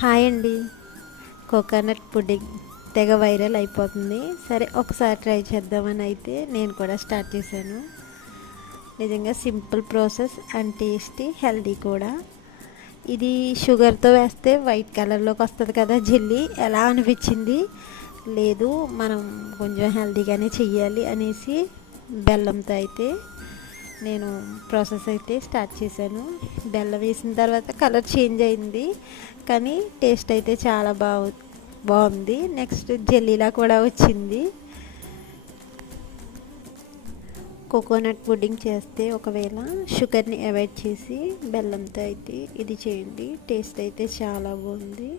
Hi అండి. Coconut pudding తెగ viral అయిపోతుంది. సరే ఒకసారి ట్రై చేద్దామని అయితే నేను కూడా స్టార్ట్ చేశాను. నిజంగా simple process and tasty, healthy కూడా. ఇది షుగర్తో వేస్తే వైట్ కలర్లోకి వస్తుంది కదా జెల్లీ, ఎలా అనిపించింది. లేదు మనం కొంచెం హెల్దీగానే చెయ్యాలి అనేసి బెల్లంతో అయితే నేను ప్రాసెస్ అయితే స్టార్ట్ చేశాను. బెల్లం వేసిన తర్వాత కలర్ చేంజ్ అయింది, కానీ టేస్ట్ అయితే చాలా బాగుంది. నెక్స్ట్ జెల్లీలా కూడా వచ్చింది. కోకోనట్ పుడ్డింగ్ చేస్తే ఒకవేళ షుగర్ని అవాయిడ్ చేసి బెల్లంతో అయితే ఇది చేయండి. టేస్ట్ అయితే చాలా బాగుంది.